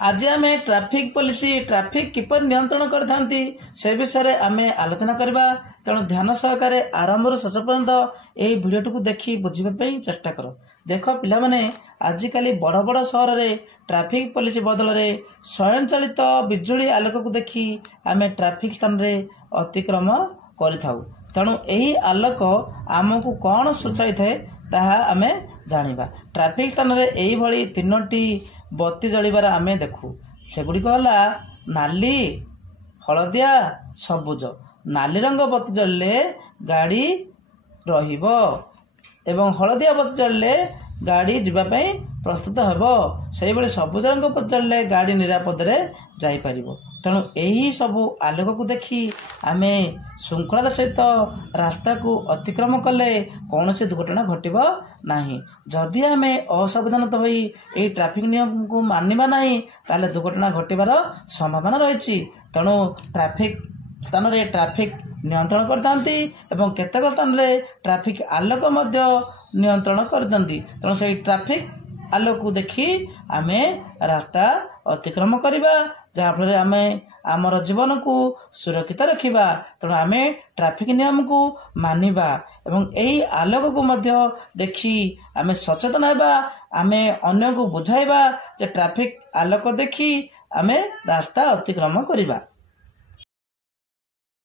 आज आम traffic police traffic किपर नियंत्रण करथांती से विषय आम आलोचना करबा। तेणु ध्यान सहकारे आरंभ शेष पर्यंत यही भिडियो को देखी बुझापी चेष्टा कर। देख पिलामाने आजिकल बड़ बड़ सहर में ट्रैफिक पुलिस बदल में स्वयं चालित बिजुली आलोक को देखी आम ट्रैफिक स्थान में अतिक्रम करिथाउ। तेणु यही आलोक आमको कौन सूचाई थाए ताहा आम जानिबा। ट्रैफिक स्थान में यही तीनोटी बत्ती जलिबार आम देखू। सेगुड़िक होला नाली, हलदिया, सबुज। नाली रंग बत्ती जलिले गाड़ी रहिबो एवं हलदिया बत्ती जलिले गाड़ी जीवाई प्रस्तुत हेबो। सेही भली सबुज रंग बत्ती जलिले गाड़ी निरापद रे जाई परिबो। तेणु यही सबू आलोक को देखी आम श्रृंखलार सहित रास्ता को अतिक्रम कले कौन से दुर्घटना घटब नहीं। जदि आम असावधानता हो ट्रैफिक नियम को मानिबा नहीं ताले दुर्घटना घटबार संभावना रही। तेणु ट्रैफिक स्थान में ट्रैफिक नियंत्रण करथांती एवं केतेक स्थान में ट्रैफिक आलोक मध्य नियंत्रण करथांती। तेणु से ट्रैफिक आलोक को देखी आम रास्ता अतिक्रम करवा जहाँफल आम आमर जीवन को सुरक्षित रखिबा। तेणु आम ट्रैफिक नियम को मानिबा एवं यही आलोक को मध्य देखी आम सचेतन हेबा। आम अन्य को बुझाइबा जे ट्रैफिक आलोक देखी आम रास्ता अतिक्रम करवा।